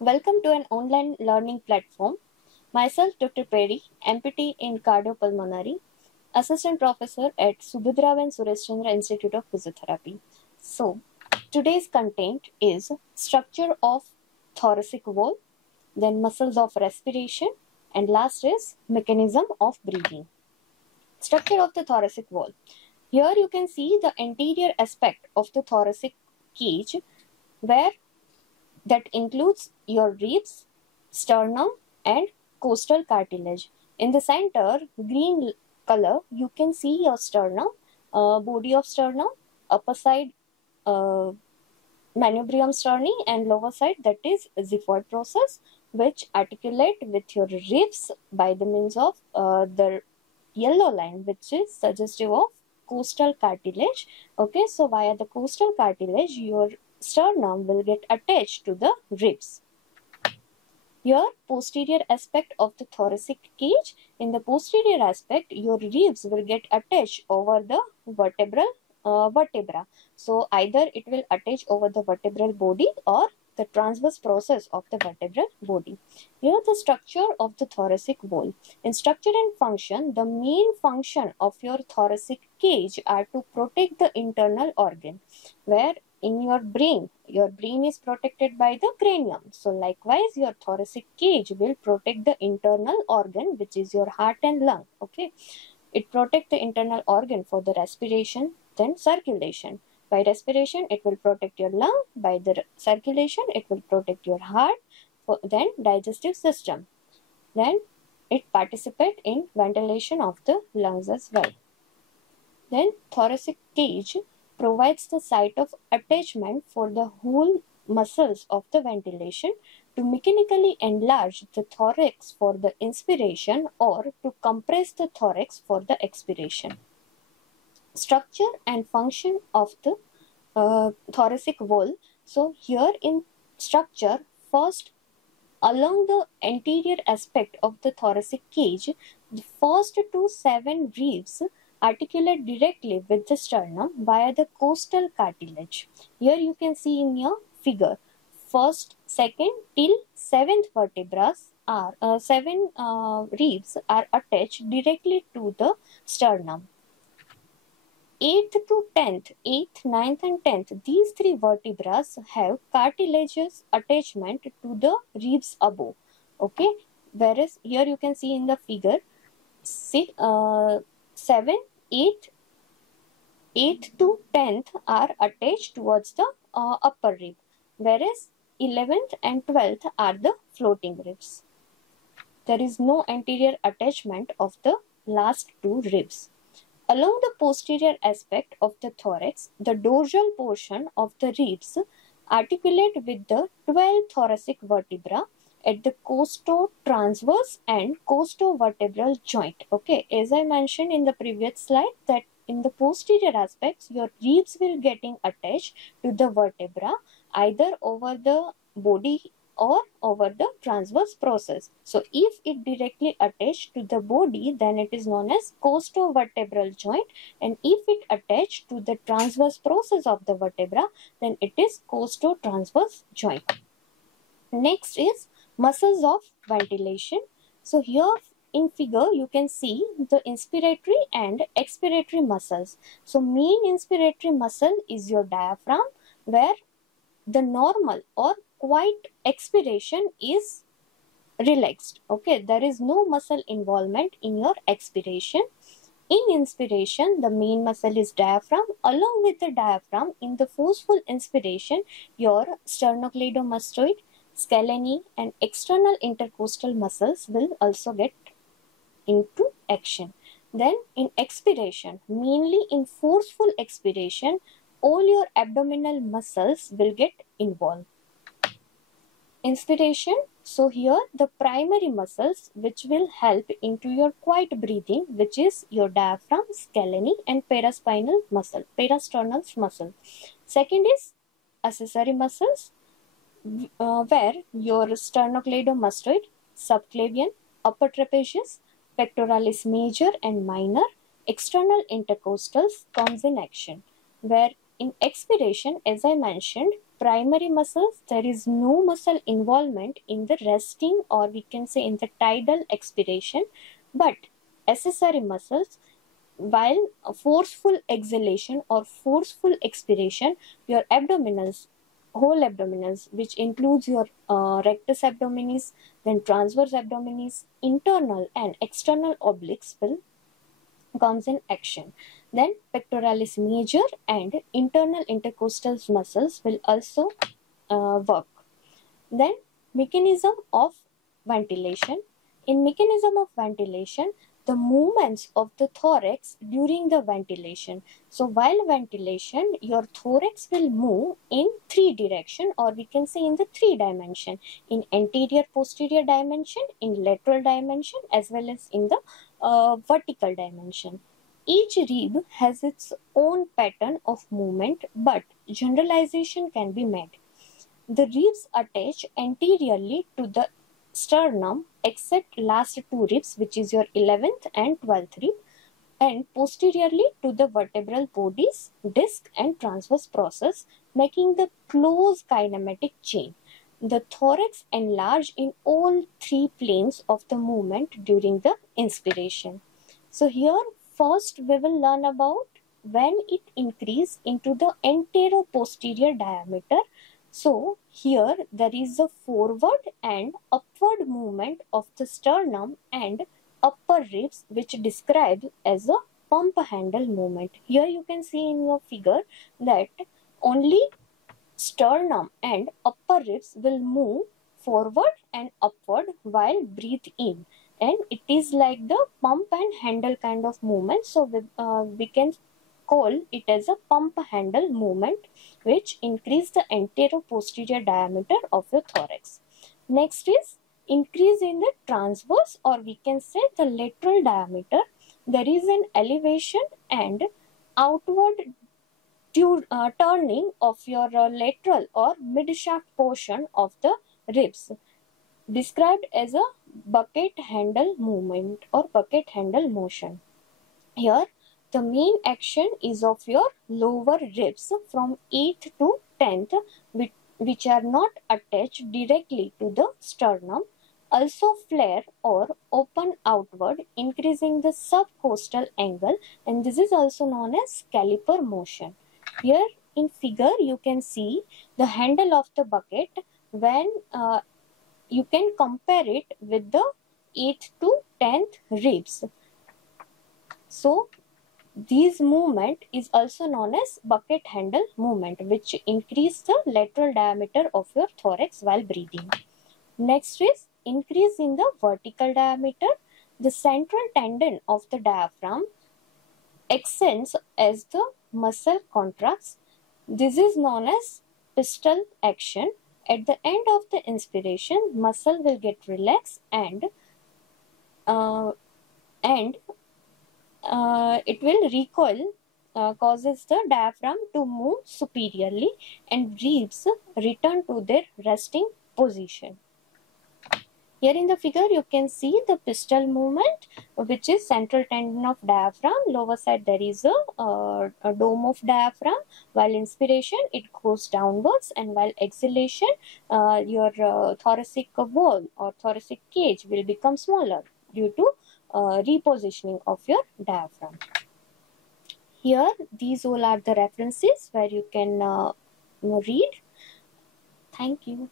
Welcome to an online learning platform. Myself, Dr. Perry, MPT in Cardiopulmonary, Assistant Professor at Subhadrav Suresh Chandra Institute of Physiotherapy. So, today's content is structure of thoracic wall, then muscles of respiration, and last is mechanism of breathing. Structure of the thoracic wall. Here you can see the anterior aspect of the thoracic cage where that includes your ribs, sternum, and costal cartilage. In the center, green color, you can see your sternum, body of sternum, upper side manubrium sterni, and lower side, that is xiphoid process, which articulate with your ribs by the means of the yellow line, which is suggestive of costal cartilage. Okay, so via the costal cartilage, your sternum will get attached to the ribs. Here, posterior aspect of the thoracic cage. In the posterior aspect, your ribs will get attached over the vertebra. So either it will attach over the vertebral body or the transverse process of the vertebral body. Here the structure of the thoracic wall. In structure and function, the main function of your thoracic cage are to protect the internal organ, where in your brain is protected by the cranium. So likewise, your thoracic cage will protect the internal organ, which is your heart and lung. Okay, it protects the internal organ for the respiration, then circulation. By respiration, it will protect your lung. By the circulation, it will protect your heart. Then digestive system. Then it participates in ventilation of the lungs as well. Then thoracic cage provides the site of attachment for the whole muscles of the ventilation to mechanically enlarge the thorax for the inspiration or to compress the thorax for the expiration. Structure and function of the thoracic wall. So here in structure, first along the anterior aspect of the thoracic cage, the first 7 ribs articulate directly with the sternum via the costal cartilage. Here you can see in your figure, first, second till 7th vertebrae are 7 ribs are attached directly to the sternum. 8th to 10th, 8th, 9th and 10th, these 3 vertebrae have cartilageous attachment to the ribs above. Okay, whereas here you can see in the figure, 7, 8, 8th to 10th are attached towards the upper rib, whereas 11th and 12th are the floating ribs. There is no anterior attachment of the last 2 ribs. Along the posterior aspect of the thorax, the dorsal portion of the ribs articulate with the 12 thoracic vertebra at the costo-transverse and costo-vertebral joint. Okay, as I mentioned in the previous slide, that in the posterior aspects, your ribs will getting attached to the vertebra either over the body or over the transverse process. So if it directly attached to the body, then it is known as costo-vertebral joint, and if it attached to the transverse process of the vertebra, then it is costo-transverse joint. Next is muscles of ventilation. So here in figure you can see the inspiratory and expiratory muscles. So main inspiratory muscle is your diaphragm, where the normal or quiet expiration is relaxed. Okay, there is no muscle involvement in your expiration. In inspiration, the main muscle is diaphragm. Along with the diaphragm, in the forceful inspiration, your sternocleidomastoid, scalene and external intercostal muscles will also get into action. Then in expiration, mainly in forceful expiration, all your abdominal muscles will get involved. Inspiration, so here the primary muscles which will help into your quiet breathing, which is your diaphragm, scalene and parasternal muscle. Second is accessory muscles, where your sternocleidomastoid, subclavian, upper trapezius, pectoralis major and minor, external intercostals comes in action, where in expiration, as I mentioned, primary muscles, there is no muscle involvement in the resting, or we can say in the tidal expiration, but accessory muscles, while a forceful exhalation or forceful expiration, your abdominals, whole abdominals, which includes your rectus abdominis, then transverse abdominis, internal and external obliques will comes in action. Then pectoralis major and internal intercostal muscles will also work. Then mechanism of ventilation. In mechanism of ventilation, the movements of the thorax during the ventilation. So while ventilation, your thorax will move in three direction, or we can say in the three dimension, in anterior posterior dimension, in lateral dimension, as well as in the vertical dimension. Each rib has its own pattern of movement, but generalization can be made. The ribs attach anteriorly to the sternum except last two ribs, which is your 11th and 12th rib, and posteriorly to the vertebral bodies, disc and transverse process, making the close kinematic chain. The thorax enlarge in all three planes of the movement during the inspiration. So here first we will learn about when it increase into the antero-posterior diameter. So here there is a forward and upward movement of the sternum and upper ribs, which described as a pump handle movement. Here you can see in your figure that only sternum and upper ribs will move forward and upward while breathe in, and it is like the pump and handle kind of movement. So we can call it as a pump handle movement, which increase the antero-posterior diameter of your thorax. Next is increase in the transverse, or we can say the lateral diameter. There is an elevation and outward turning of your lateral or mid-shaft portion of the ribs, described as a bucket handle movement or bucket handle motion. Here the main action is of your lower ribs from 8th to 10th, which are not attached directly to the sternum, also flare or open outward, increasing the subcostal angle, and this is also known as caliper motion. Here in figure you can see the handle of the bucket when you can compare it with the 8th to 10th ribs. So this movement is also known as bucket handle movement, which increase the lateral diameter of your thorax while breathing. Next is increase in the vertical diameter. The central tendon of the diaphragm extends as the muscle contracts. This is known as pistol action. At the end of the inspiration, muscle will get relaxed and it will recoil, causes the diaphragm to move superiorly and ribs return to their resting position. Here in the figure you can see the pistol movement, which is central tendon of diaphragm. Lower side there is a dome of diaphragm. While inspiration it goes downwards, and while exhalation your thoracic wall or thoracic cage will become smaller due to repositioning of your diaphragm. Here these all are the references where you can read. Thank you.